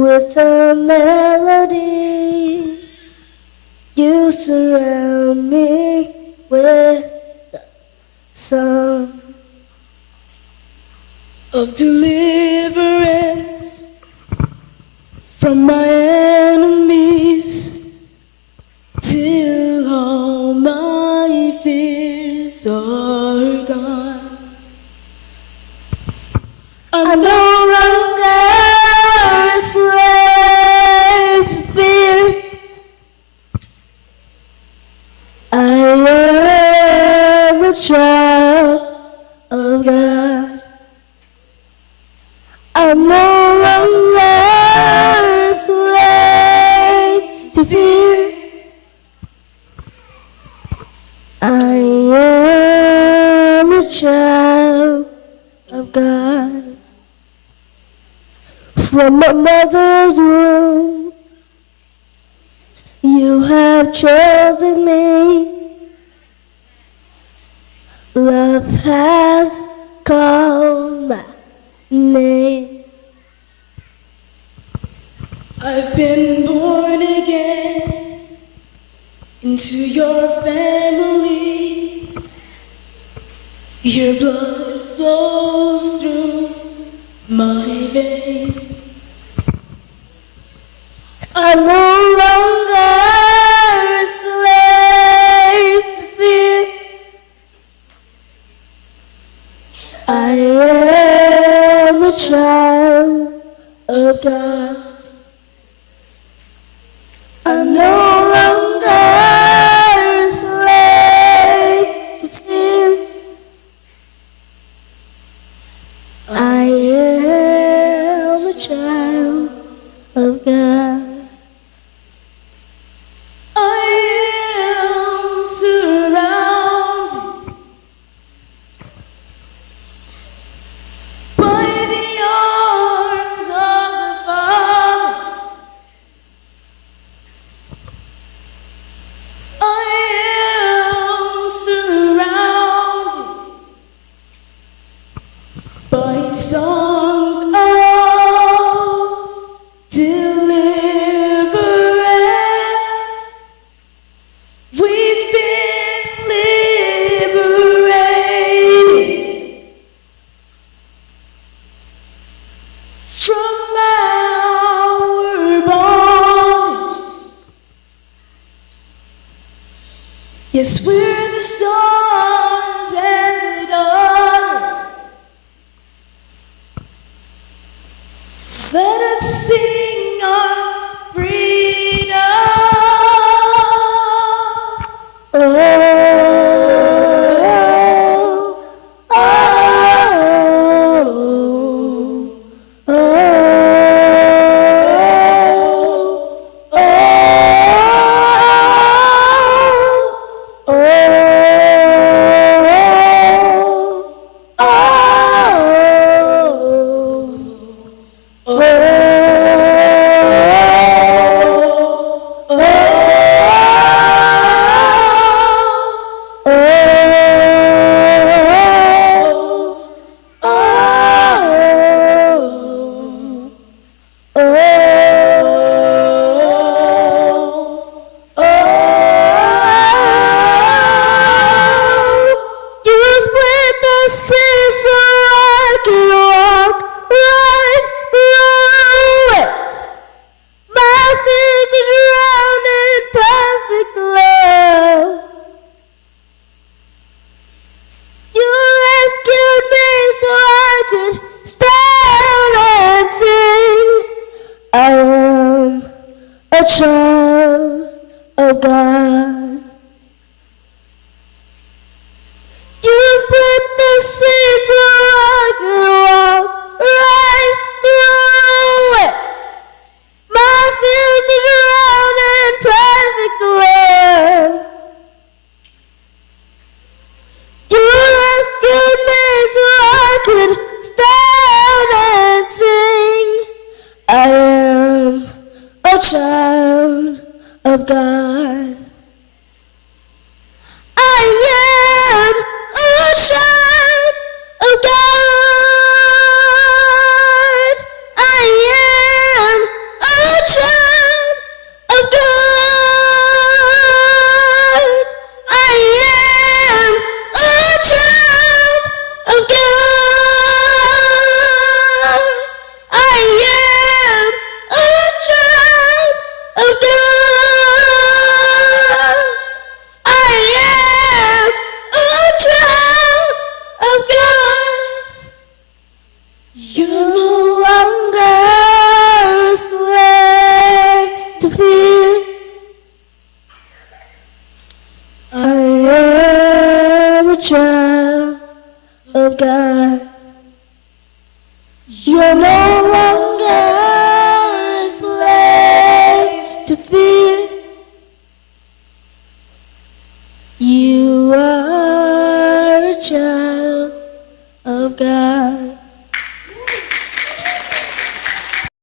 with a melody. You surround me with the song of deliverance from my enemies, till all my fears are gone. I'm no longer a slave to fear. I am a child of God. I'm no longer a slave to fear. I am a child of God. From my mother's womb, you have chosen me. Love has called my name. I've been born again into your family. Your blood flows through my veins. I'm no longer a slave to fear. I am a child of God. I'm no longer a slave to fear. I am a child of God. By songs of deliverance, we've been liberated from our bondage. Yes, we're the sons and the daughters. Let us sing our freedom. Oh, oh, oh, oh, I am a child of God. You split the sea so I could walk right through it. My future drowned in perfect love. You rescued me so I could stand and sing. I am a child of God.